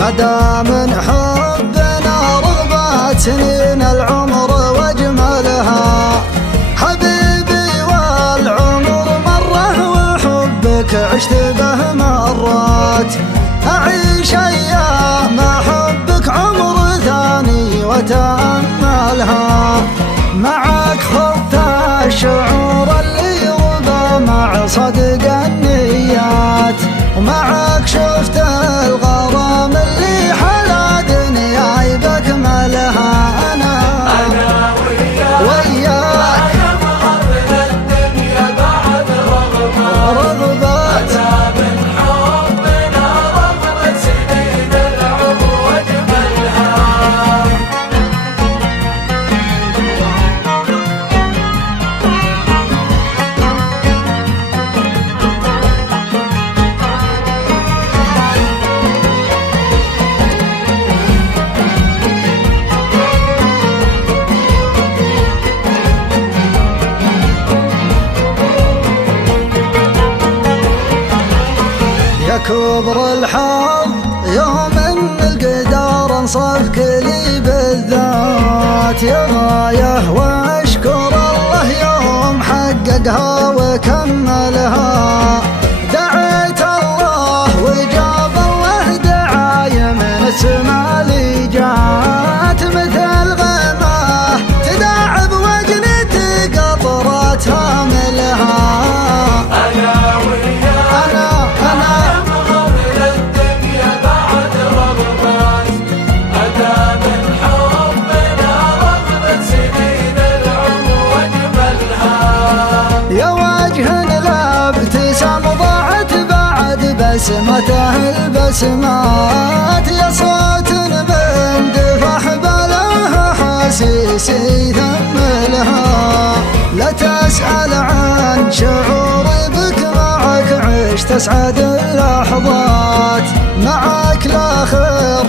مدى من حبنا رغبات سنين العمر واجملها. حبيبي والعمر مره وحبك عشت به مرات، أعيش أيام حبك عمر ثاني وتأملها. معك خضت الشعور اللي يرضى مع صدق النيات، ومعك شفت الغرام اللي حلا دنياي بكملها. أنا وياك مغرب الدنيا بعد رغبات، أتى من حبنا رغم سنين العمر واجملها. كبر الحظ يوم ان القدر انصفك لي بالذات، يا غايه واشكر الله يوم حققها وكملها. دعيت الله وجاب الله دعاية من السما لي جات، مثل غماه تداعب وجنتي قطرات هاملها. بسمته البسمات، يا صوت من دفح بلاها حسيسي ثملها. لا تسأل عن شعوري بك، معك عشت أسعد اللحظات، معك لا خر